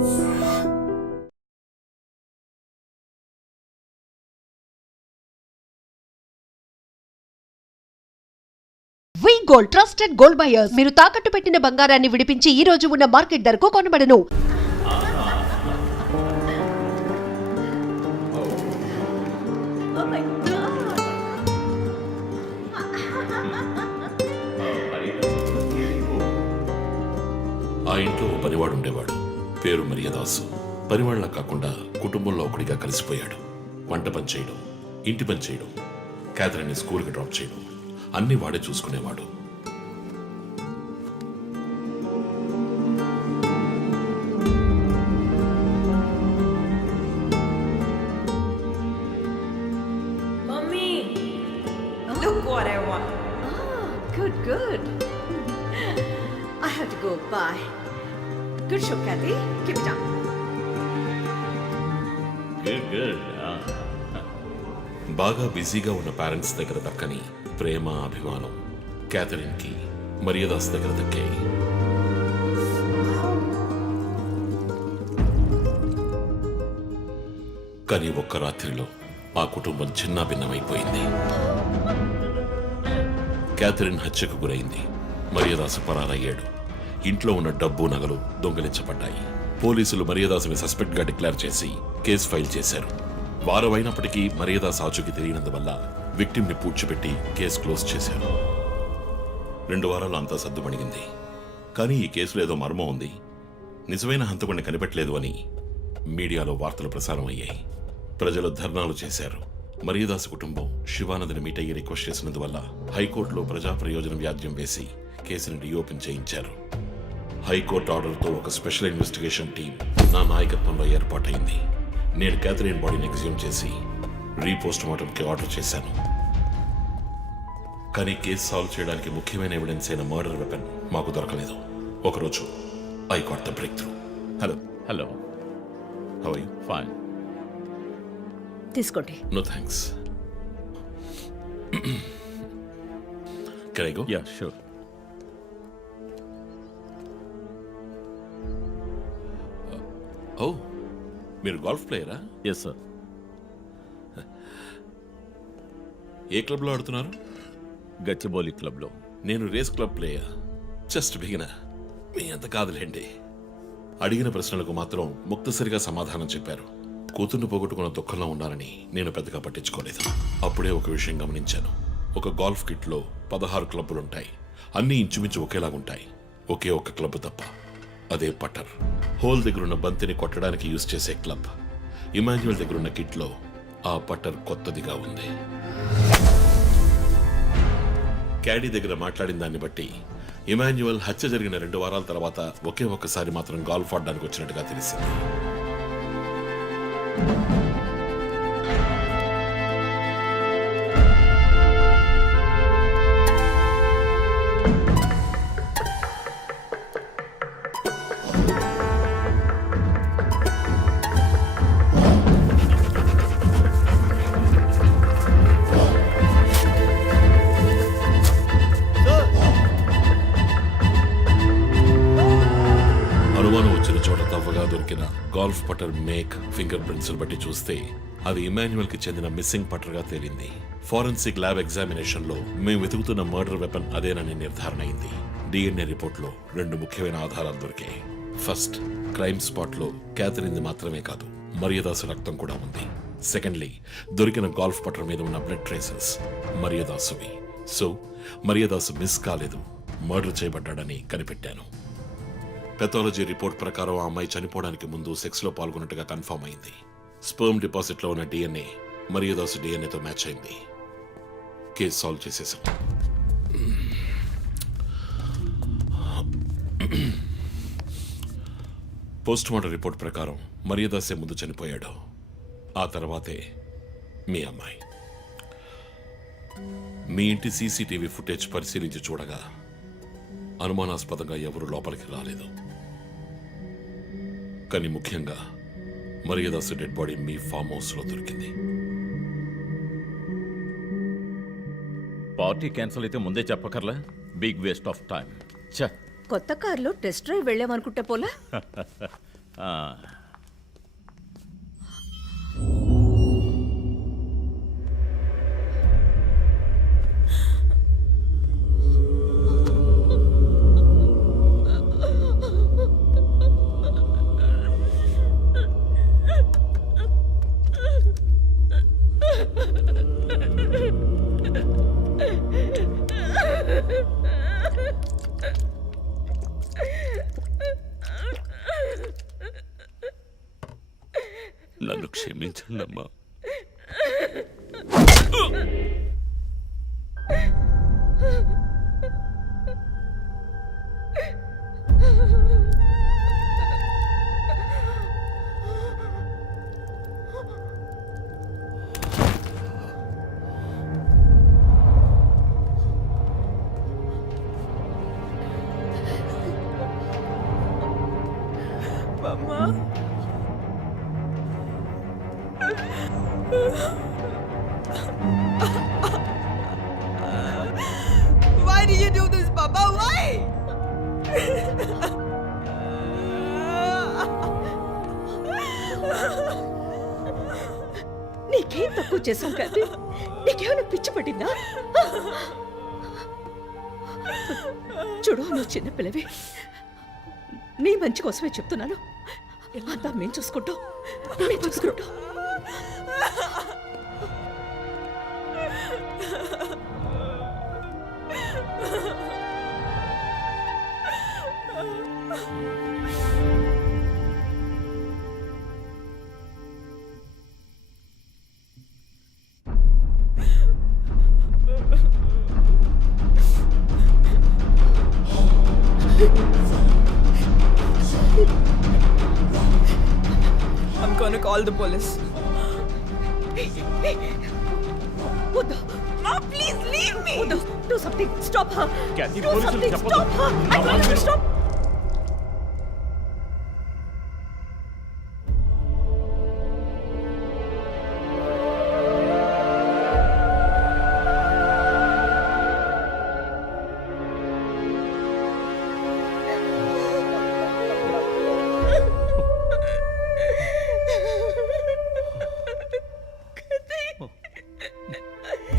వి gold trusted gold buyers. మీరు తాకట్టు పెట్టిన బంగారాన్ని విడిపించి ఈ రోజు ఉన్న మార్కెట్ ధరకు కొనబడను. ఆ ఇంట్లో పనివాడు ఉండేవాడు. పేరు మరియదాసు. పనివాళ్ళ కాకుండా కుటుంబంలో ఒకడిగా కలిసిపోయాడు. వంట పని చేయడం, ఇంటి పని చేయడం, క్యాథరిన్ని స్కూల్కి డ్రాప్ చేయడం అన్ని వాడే చూసుకునేవాడు. Mummy, look what I want. Oh, good. I have to go. Bye. Good show, Kathy. Keep it up. Good. బాగా బిజీగా ఉన్న పేరెంట్స్ దగ్గర దక్కని ప్రేమ, అభిమానం క్యాథరిన్కి మరియదాస్ దగ్గర దక్కాయి. కానీ ఒక్క రాత్రిలో ఆ కుటుంబం చిన్నాభిన్నమైపోయింది. క్యాథరిన్ హత్యకు గురైంది. మరియదాసు పరారయ్యాడు. ఇంట్లో ఉన్న డబ్బు, నగలు దొంగిలించబడ్డాయి. పోలీసులు మరియదాసుని సస్పెక్ట్ గా డిక్లేర్ చేసి కేసు ఫైల్ చేశారు. వారం అయినప్పటికీ మరియదాస్ ఆచూకీ తెలియనందువల్ల విక్టిమ్ ని పూడ్చిపెట్టి కేసు క్లోజ్ చేశారు. 2 వారాలు అంతా సద్దుమణిగింది. కానీ ఈ కేసులో ఏదో మర్మం ఉంది. నిజమైన హంతకుడిని కనిపెట్టలేదు అని మీడియాలో వార్తలు ప్రసారం అయ్యాయి. ప్రజలు ధర్నాలు చేశారు. మరియదాస్ కుటుంబం శివానందని మీట్ అయ్యి రిక్వెస్ట్ చేసినందువల్ల హైకోర్టులో ప్రజా ప్రయోజన వ్యాజ్యం వేసి కేసుని రీఓపెన్ చేయించారు. హైకోర్టు ఆర్డర్తో ఒక స్పెషల్ ఇన్వెస్టిగేషన్ టీం నా నాయకత్వంలో ఏర్పాటైంది. నేను క్యాథరిన్ బాడీని ఎగ్జ్యూమ్ చేసి రీపోస్ట్ మార్టంకి ఆర్డర్ చేశాను. కానీ కేసు సాల్వ్ చేయడానికి ముఖ్యమైన ఎవిడెన్స్ అయిన మర్డర్ వెపన్ మాకు దొరకలేదు. ఒకరోజు I got the breakthrough. Hello how are you? Fine. తీసుకోండి. No thanks. Can I go? Ya sure. Oh, మీరు గోల్ఫ్ ప్లేయరా? Yes sir. ఏ క్లబ్లో ఆడుతున్నారు? గచ్చిబౌలి క్లబ్లో. నేను race club player. Just beginner. మీ అంత కాదులేండి. అడిగిన ప్రశ్నలకు మాత్రం ముక్తసరిగా సమాధానం చెప్పారు. కూతుర్ని పోగొట్టుకున్న దుఃఖంలో ఉన్నారని నేను పెద్దగా పట్టించుకోలేదు. అప్పుడే ఒక విషయం గమనించాను. ఒక గోల్ఫ్ కిట్లో 16 క్లబ్బులుంటాయి. అన్నీ ఇంచుమించు ఒకేలాగుంటాయి. ఒకే ఒక్క క్లబ్ తప్ప. అదే పట్టర్. హోల్ దగ్గరున్న బంతిని కొట్టడానికి యూజ్ చేసే క్లబ్. ఇమాన్యువల్ దగ్గరున్న కిట్లో ఆ పట్టర్ కొత్తదిగా ఉంది. క్యాడీ దగ్గర మాట్లాడిన దాన్ని బట్టి ఇమాన్యువల్ హత్య జరిగిన 2 వారాల తర్వాత ఒకే ఒక్కసారి మాత్రం గాల్ఫ్ ఆడడానికి వచ్చినట్టుగా తెలిసింది. అనుమానం వచ్చిన చోట తవ్వగా దొరికిన గాల్ఫ్ పట్టర్ మేక్, ఫింగర్ ప్రింట్స్ బట్టి చూస్తే అది ఇమాన్యువల్ కి చెందిన మిస్సింగ్ పట్టర్ గా తేలింది. ఫోరెన్సిక్ ల్యాబ్ ఎగ్జామినేషన్ లో మేము వెతుకుతున్న మర్డర్ వెపన్ అదేనని నిర్ధారణ అయింది. డిఎన్ఏ రిపోర్ట్ లో 2 ముఖ్యమైన ఆధారాలు దొరికాయి. ఫస్ట్, క్రైమ్ స్పాట్ లో క్యాథరిన్ మాత్రమే కాదు, మరియదాసు రక్తం కూడా ఉంది. సెకండ్లీ, దొరికిన గాల్ఫ్ పట్టర్ మీద ఉన్న బ్లడ్ ట్రేసెస్ మరియదాసువి. సో మరియదాసు మిస్ కాలేదు, మర్డర్ చేయబడ్డాడని కనిపెట్టాను. పెథాలజీ రిపోర్ట్ ప్రకారం ఆ అమ్మాయి చనిపోవడానికి ముందు సెక్స్ లో పాల్గొన్నట్టుగా కన్ఫర్మ్ అయింది. స్పర్మ్ డిపాజిట్ లో ఉన్న డిఎన్ఏ మరియదాసు డిఎన్ఏతో మ్యాచ్ అయింది. కేసు సాల్వ్ చేసేసాం. పోస్ట్ మార్టం రిపోర్ట్ ప్రకారం మరియదాసే ముందు చనిపోయాడు. ఆ తర్వాతే మీ అమ్మాయి. మీ ఇంటి సీసీటీవీ ఫుటేజ్ పరిశీలించి చూడగా అనుమానాస్పదంగా ఎవరు లోపలికి రాలేదు. కానీ ముఖ్యంగా మరియదాసు డెడ్ బాడీ మీ ఫామ్ హౌస్ లో దొరికింది. పార్టీ క్యాన్సిల్ అయితే ముందే చెప్పకర్లా? Big waste of time. కొత్త కార్లో టెస్ట్ డ్రైవ్ వెళ్ళామనుకుంటా పోలా. నన్ను క్షమించండి అమ్మా. Why did you do this, Papa? Why? నీకేం తక్కువ చేశాం కదా? నీకేమైనా పిచ్చి పట్టిందా? చూడు, నువ్వు చిన్నపిల్లవి. నీ మంచి కోసమే చెప్తున్నాను. అంతా మేము చూసుకుంటాం. I'm gonna call the police. వద్దు. Ma, please leave me. వద్దు. Do something. Stop her. Kathy, Do పోలీసులు something. చెప్పొద్దు. Stop her. I నా told you to మాట stop.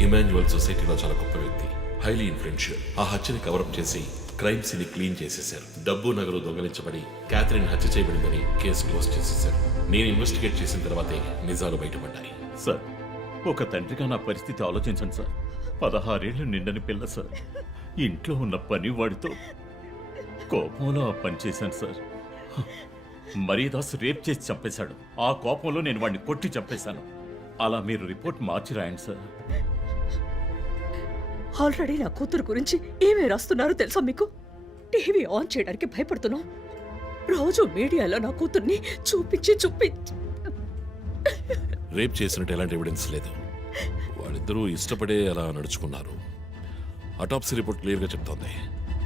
ఇమాన్యువల్ సొసైటీలో చాలా గొప్ప వ్యక్తి, హైలీ ఇన్ఫ్లుయెన్షియల్. ఆ హత్యని కవరప్ చేసి క్రైమ్ సీన్ క్లీన్ చేసేశారు. డబ్బు నగలు దొంగలించబడి క్యాథరిన్ హత్య చేయబడిందని కేసు క్లోజ్ చేసేశారు. నేను ఇన్వెస్టిగేట్ చేసిన తర్వాతే నిజాలు బయటపడ్డాయి. సార్, ఒక తండ్రిగా నా పరిస్థితి ఆలోచించండి సార్. 16 ఏళ్ళు నిండని పిల్ల సార్. ఇంట్లో ఉన్న పని వాడితో కోపంలో ఆ పని చేశాను సార్. మరీదాస్ రేప్ చేసి చంపేశాడు. ఆ కోపంలో నేను వాడిని కొట్టి చంపేశాను. అలా మీరు రిపోర్ట్ మార్చి రాయండి సార్. ఆల్రెడీ నా కూతురు గురించి ఏమేమి రాస్తున్నారో తెలుసా మీకు? టీవీ ఆన్ చేయడానికి భయపడుతున్నాం. రోజు మీడియాలో నా కూతుర్ని చూపించి రేప్ చేసినట్టు ఎలాంటి ఎవిడెన్స్ లేదు. వాళ్ళిద్దరూ ఇష్టపడే అలా నడుచుకున్నారు. అటాప్సీ రిపోర్ట్ క్లియర్గా చెప్తోంది.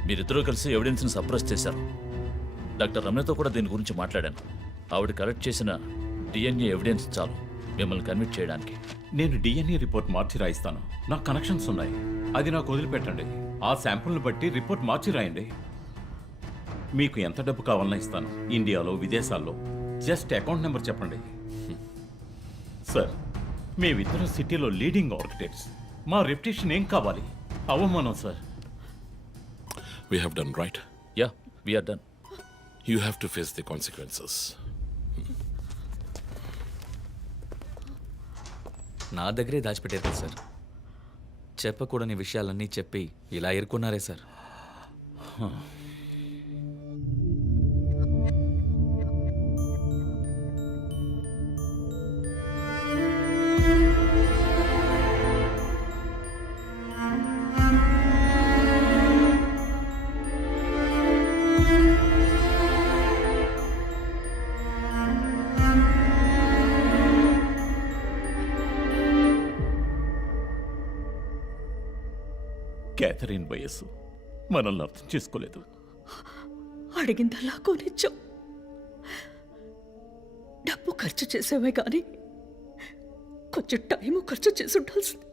మీరిద్దరూ కలిసి ఎవిడెన్స్ని సప్రెస్ చేశారు. డాక్టర్ రమణతో కూడా దీని గురించి మాట్లాడాను. ఆవిడ కలెక్ట్ చేసిన డిఎన్ఏ ఎవిడెన్స్ చాలు మిమ్మల్ని కన్విట్ చేయడానికి. నేను డిఎన్ఏ రిపోర్ట్ మార్చి రాయిస్తాను. నాకు కనెక్షన్స్ ఉన్నాయి. అది నాకు వదిలిపెట్టండి. ఆ శాంపుల్ని బట్టి రిపోర్ట్ మార్చి రాయండి. మీకు ఎంత డబ్బు కావాలన్నా ఇస్తాను. ఇండియాలో, విదేశాల్లో. జస్ట్ అకౌంట్ నెంబర్ చెప్పండి. సార్, మేమిద్దరం సిటీలో లీడింగ్ ఆర్కిటెక్ట్స్. మా రెప్యుటేషన్ ఏం కావాలి? అవమానం sir. We have done right. Yeah, we are done. You have to face the consequences. నా దగ్గరే దాచిపెట్టారు కదా సార్. చెప్పకూడని విషయాలన్నీ చెప్పి ఇలా ఇరుక్కున్నారే సార్. క్యాథరిన్ వయస్సు మనల్ని అర్థం చేసుకోలేదు. అడిగిందల్లా కొనిచ్చాం. డబ్బు ఖర్చు చేసేవే కానీ కొంచెం టైము ఖర్చు చేసి ఉండాల్సింది.